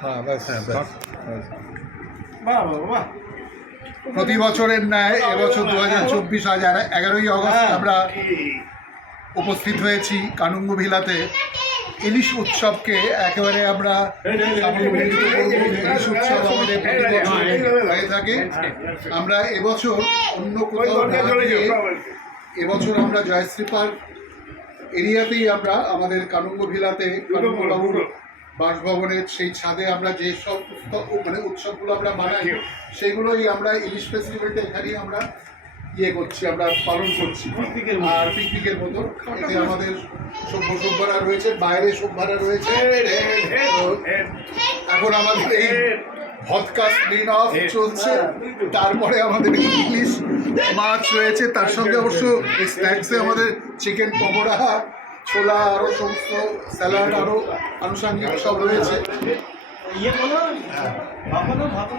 হ্যাঁ ব্যাস হ্যাঁ, বাহ বাহ বাহ প্রতি বছরের ন্যায় এবছর দু হাজার চব্বিশ হাজার এগারোই আগস্ট আমরা উপস্থিত হয়েছি কানুঙ্গ ভিলাতে ইলিশ উৎসবকে একেবারে আমরা ইলিশ উৎসব আমাদের হয়ে থাকে আমরা এবছর অন্য কোথাও এবছর আমরা জয়শ্রী পার্ক এরিয়াতেই আমরা আমাদের কানুঙ্গ ভিলাতে বাসভবনের সেই ছাদে আমরা যে সব উৎসব মানে উৎসবগুলো আমরা বানাই সেগুলোই আমরা ইলিশ ফেস্টিভ্যালটা এখানেই আমরা ইয়ে করছি আমরা পালন করছি। আর পিকনিকের মতো। এতে আমাদের সভ্য সভ্যরা রয়েছে বাইরে সভ্যরা রয়েছে। এখন আমাদের এই অফ চলছে। তারপরে আমাদের ইংলিশ মাছ রয়েছে। তার সঙ্গে অবশ্য স্ন্যাক্সে আমাদের চিকেন পকোড়া ছোলা আরও সমস্ত স্যালাড আরও আনুষঙ্গিক সব রয়েছে। ইয়ে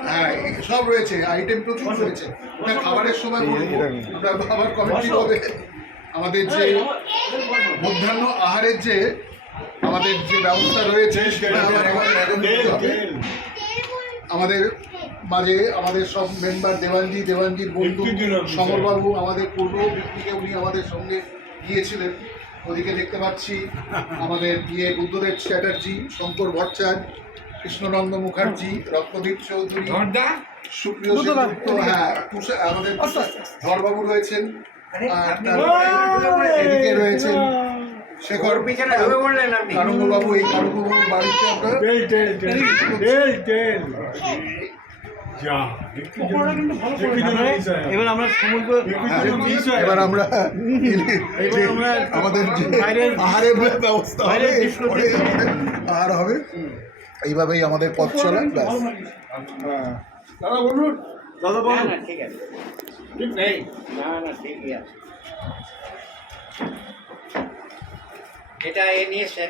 হ্যাঁ সব রয়েছে আইটেম প্রচুর রয়েছে। ওটা খাবারের সময় আমরা আবার কমিটি হবে আমাদের যে মধ্যাহ্ন আহারের যে আমাদের যে ব্যবস্থা রয়েছে সেটা। আমাদের মাঝে আমাদের সব মেম্বার দেওয়ানজি দেওয়ানজির বন্ধু সমরবাবু আমাদের পূর্ব পিকনিকে উনি আমাদের সঙ্গে গিয়েছিলেন। ওদিকে দেখতে পাচ্ছি আমাদের ইয়ে বুদ্ধদেব চ্যাটার্জি শঙ্কর ভট্টাচার্য কৃষ্ণনন্দ মুখার্জি রত্নদীপ চৌধুরী সুপ্রিয় হ্যাঁ আমাদের ধরবাবু রয়েছেন। এদিকে রয়েছেন শেখর কানুবাবু এই কানুবাবুর বাড়িতে আমরা এবার আমরা সমুদ্র এবার আমরা আমাদের যে আহারের ব্যবস্থা হবে আহার হবে এইভাবেই আমাদের পথ চলা ব্যাস। দাদা বলুন। দাদা বলো ঠিক আছে। ঠিক নেই না না ঠিকই আছে। এটা এ নিয়েছেন।